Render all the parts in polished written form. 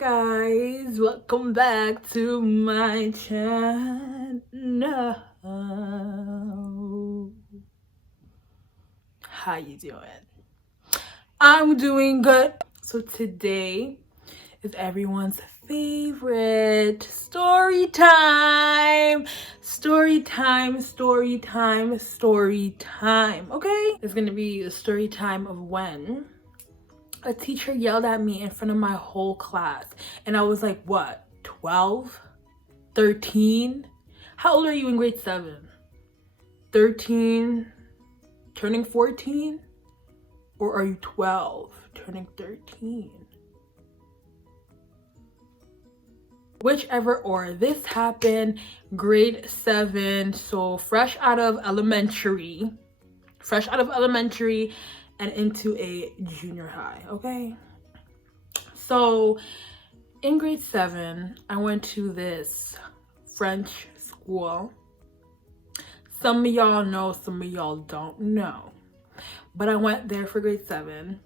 guys, welcome back to my channel. How you doing? I'm doing good. So today is everyone's favorite story time. Story time, story time, story time. Okay? It's gonna be a story time of when a teacher yelled at me in front of my whole class. And I was like, what, 12? 13? How old are you in grade 7? 13? Turning 14? Or are you 12? Turning 13? Whichever or. This happened grade 7, so fresh out of elementary and into a junior high. Okay, so in grade 7 I went to this French school. Some of y'all know, some of y'all don't know, but I went there for grade 7.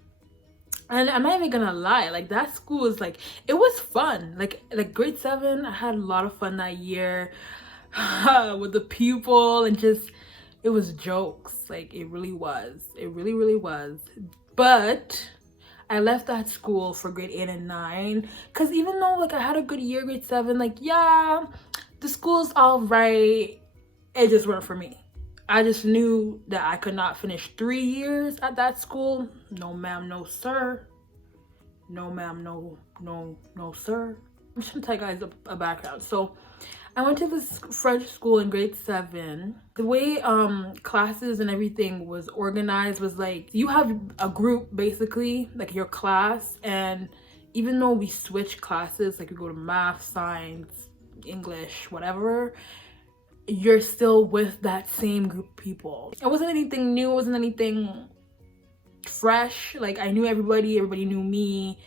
And I'm not even gonna lie, like that school is like, it was fun. Like grade 7, I had a lot of fun that year with the people, and just, it was jokes. Like it really was. It really was. But I left that school for grade 8 and 9 because even though like I had a good year, grade 7, like yeah, the school's all right, it just weren't for me. I just knew that I could not finish 3 years at that school. No ma'am, no sir. No ma'am, no sir. I'm just gonna tell you guys a background. So I went to this French school in grade 7. The way classes and everything was organized was like, you have a group basically, like your class, and even though we switch classes, like you go to math, science, English, whatever, you're still with that same group of people. It wasn't anything new, it wasn't anything fresh. Like I knew everybody knew me.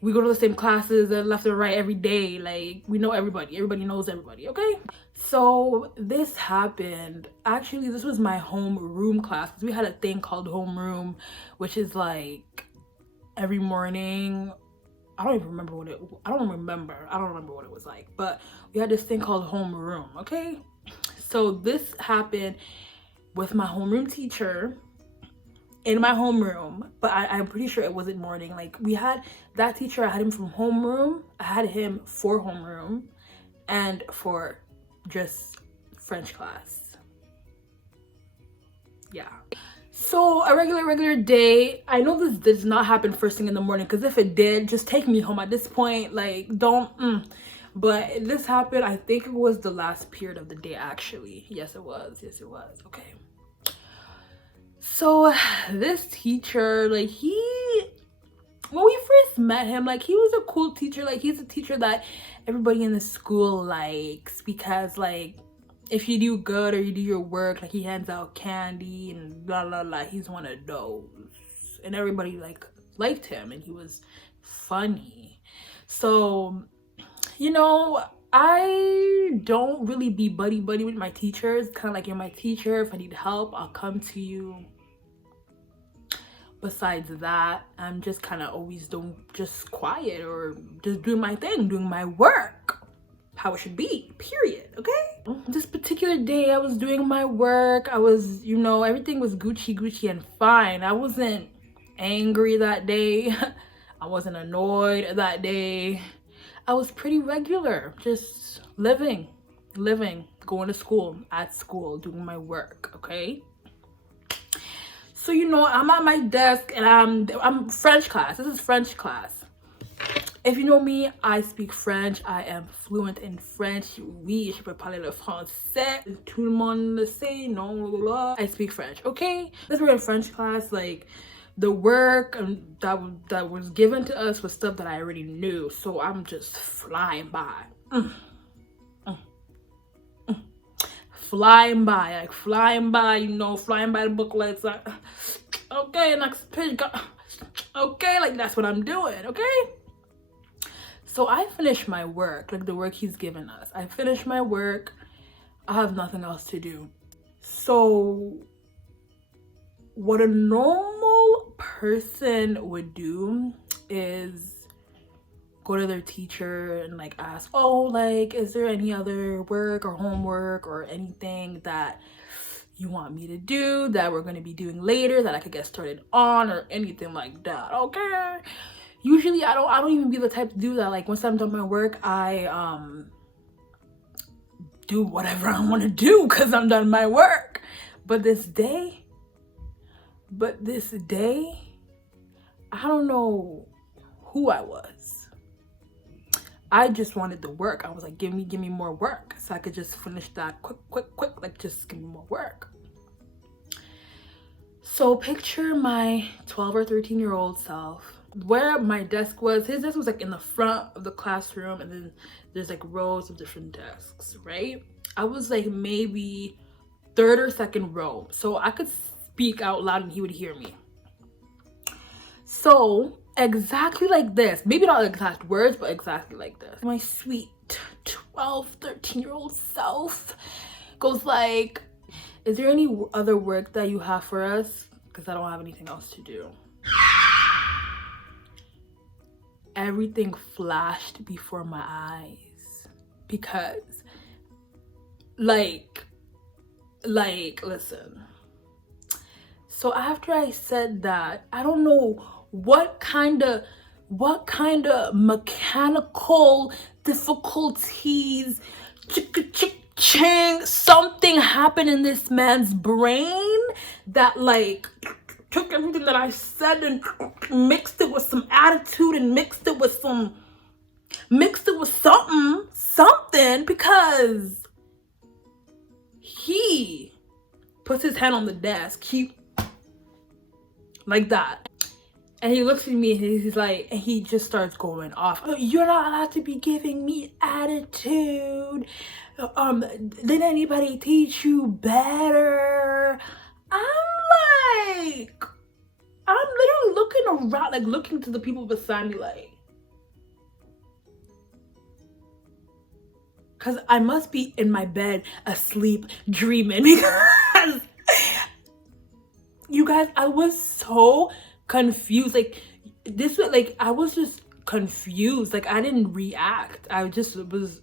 We go to the same classes left and right every day. Like we know everybody knows everybody. Okay, so this happened, actually this was my homeroom class. We had a thing called homeroom, which is like every morning, I don't remember what it was like, but we had this thing called homeroom. Okay, so this happened with my homeroom teacher in my homeroom, but I'm pretty sure it wasn't morning. Like we had that teacher, I had him from homeroom, I had him for homeroom and for just French class. Yeah, so a regular day. I know this does not happen first thing in the morning, because if it did, just take me home at this point. Like don't but this happened, I think it was the last period of the day actually. Yes it was. Okay, so this teacher, like when we first met him, like he was a cool teacher. Like he's a teacher that everybody in the school likes, because like if you do good or you do your work, like he hands out candy and blah blah blah. He's one of those, and everybody like liked him, and he was funny. So you know, I don't really be buddy with my teachers. Kind of like, you're my teacher, if I need help I'll come to you. Besides that, I'm just kind of always just quiet, or just doing my thing, doing my work how it should be, period. Okay, this particular day I was doing my work. I was, you know, everything was Gucci and fine. I wasn't angry that day. I wasn't annoyed that day. I was pretty regular, just living, going to school, at school, doing my work. Okay, so you know, I'm at my desk and I'm French class. This is French class. If you know me, I speak French. I am fluent in French. Oui, je peux parler le français. Tout le monde le sait. Non, I speak French. Okay, this we're in French class. Like the work that was given to us was stuff that I already knew, so I'm just flying by. Flying by, you know, flying by the booklets. Like, okay, next page. Okay, like that's what I'm doing. Okay, so I finished my work, like the work he's given us. I finished my work. I have nothing else to do. So what a normal person would do is go to their teacher and like ask, oh, like, is there any other work or homework or anything that you want me to do that we're going to be doing later that I could get started on, or anything like that. Okay. Usually I don't even be the type to do that. Like, once I'm done my work, I do whatever I want to do because I'm done my work. But this day, I don't know who I was. I just wanted the work. I was like, give me more work so I could just finish that quick, like, just give me more work. So picture my 12 or 13-year-old self. Where my desk was, his desk was like in the front of the classroom, and then there's like rows of different desks, right? I was like maybe third or second row, so I could speak out loud and he would hear me. So exactly like this, maybe not exact words, but exactly like this, my sweet 12, 13-year-old self goes like, is there any other work that you have for us? Because I don't have anything else to do. Everything flashed before my eyes, because like listen. So after I said that, I don't know what kind of mechanical difficulties, something happened in this man's brain that like took everything that I said and mixed it with some attitude and mixed it with something, because he puts his hand on the desk, like that, and he looks at me and he's like, and he just starts going off. You're not allowed to be giving me attitude. Did anybody teach you better? I'm literally looking around, like looking to the people beside me, like, because I must be in my bed asleep dreaming, because you guys, I was so confused. Like, this was like, I was just confused. Like, I didn't react. I just was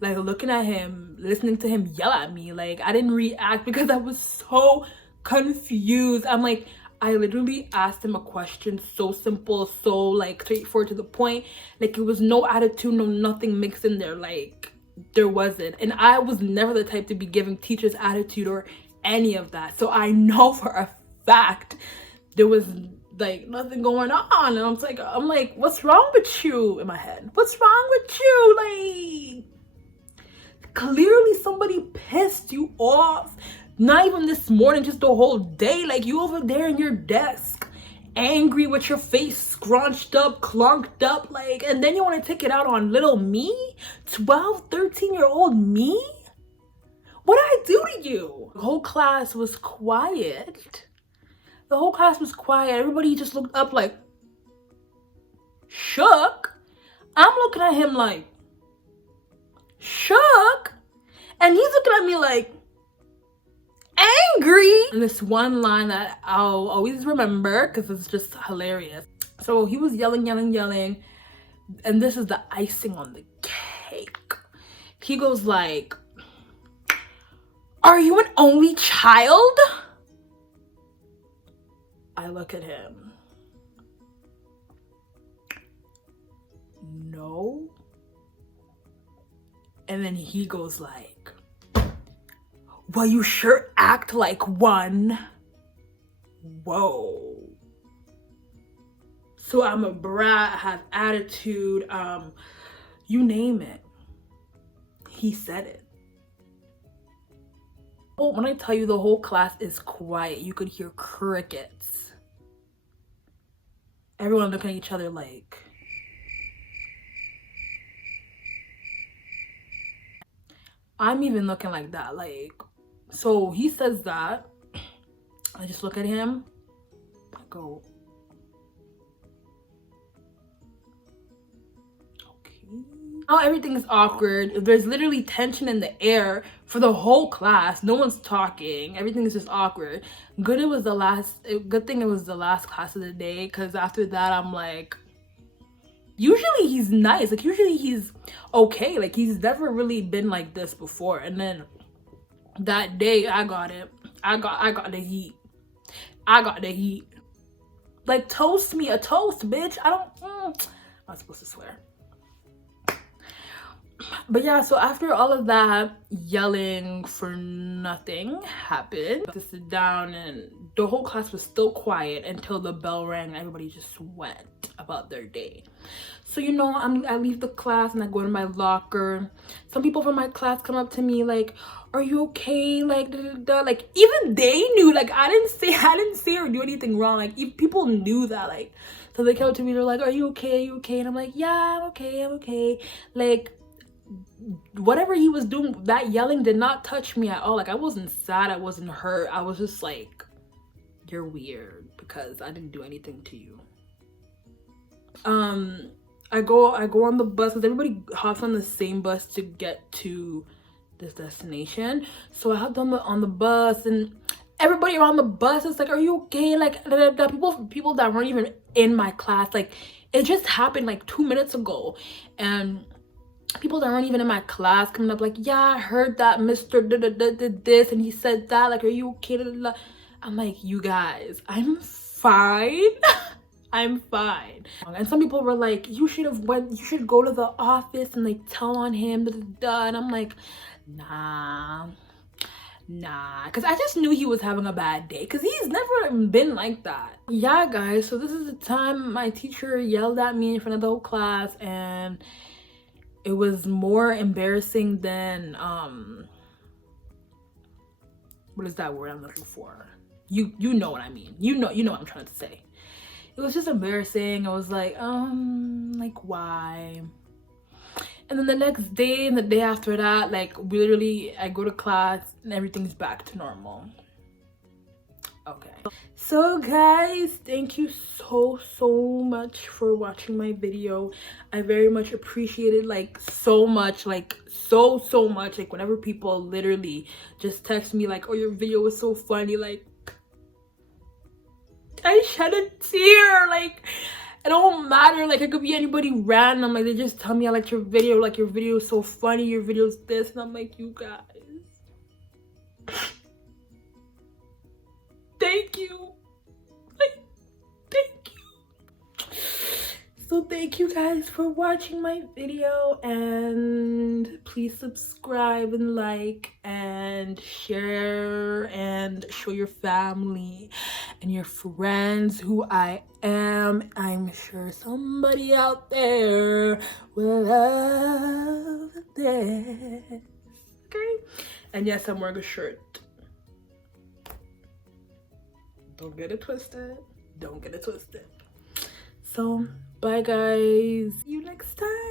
like looking at him, listening to him yell at me. Like, I didn't react because I was so confused. I'm like, I literally asked him a question so simple, so like straightforward to the point. Like, it was no attitude, no nothing mixed in there. Like, there wasn't. And I was never the type to be giving teachers attitude or any of that. So I know for a fact there was like nothing going on. And I'm like, what's wrong with you? In my head, what's wrong with you? Like, clearly somebody pissed you off. Not even this morning, just the whole day. Like, you over there in your desk, angry with your face scrunched up, clunked up, like, and then you want to take it out on little me? 12, 13-year-old me? What did I do to you? The whole class was quiet. Everybody just looked up like shook. I'm looking at him like shook, and he's looking at me like angry. And this one line that I'll always remember because it's just hilarious. So he was yelling, and this is the icing on the cake. He goes like, are you an only child? I look at him. No. And then he goes like, well, you sure act like one. Whoa. So I'm a brat, I have attitude, you name it. He said it. Oh, when I tell you the whole class is quiet, you could hear crickets. Everyone looking at each other like, I'm even looking like that. Like, so he says that. I just look at him. I go, okay. Now everything is awkward. There's literally tension in the air for the whole class. No one's talking. Everything is just awkward. Good thing it was the last class of the day, because after that I'm like, usually he's nice, like usually he's okay, like he's never really been like this before. And then that day I got it. I got the heat. I got the heat. Like, toast me a toast, bitch. I don't I'm not supposed to swear. But yeah, so after all of that yelling for nothing happened, to sit down, and the whole class was still quiet until the bell rang and everybody just went about their day. So, you know, I leave the class and I go to my locker. Some people from my class come up to me like, are you okay? Like, da, da, da. Like, even they knew, like, I didn't say or do anything wrong. Like, people knew that, like, so they came up to me, they're like, are you okay? Are you okay? And I'm like, yeah, I'm okay. Like, whatever he was doing, that yelling did not touch me at all. Like, I wasn't sad, I wasn't hurt. I was just like, you're weird because I didn't do anything to you. I go on the bus because everybody hops on the same bus to get to this destination. So I hopped on the bus, and everybody around the bus is like, are you okay? Like, the people that weren't even in my class, like, it just happened like 2 minutes ago, and people that weren't even in my class coming up like, yeah, I heard that Mr. did this and he said that, like, are you okay? I'm like, you guys, I'm fine. I'm fine. And some people were like, you should go to the office and like tell on him, and I'm like, nah, because I just knew he was having a bad day, because he's never been like that. Yeah, guys, so this is the time my teacher yelled at me in front of the whole class, and it was more embarrassing than what is that word I'm looking for? You know what I mean. You know what I'm trying to say. It was just embarrassing. I was like why? And then the next day and the day after that, like, literally I go to class and everything's back to normal. Okay, so guys, thank you so much for watching my video. I very much appreciate it, like, so much, like so much. Like, whenever people literally just text me like, oh, your video was so funny, like, I shed a tear. Like, it don't matter, like, it could be anybody random, like, they just tell me I liked your video, like, your video is so funny, your video's this, and I'm like, you guys, thank you. Like, thank you. So thank you guys for watching my video, and please subscribe and like and share and show your family and your friends who I am. I'm sure somebody out there will love this. Okay? And yes, I'm wearing a shirt. Don't get it twisted. Don't get it twisted. So bye guys, see you next time.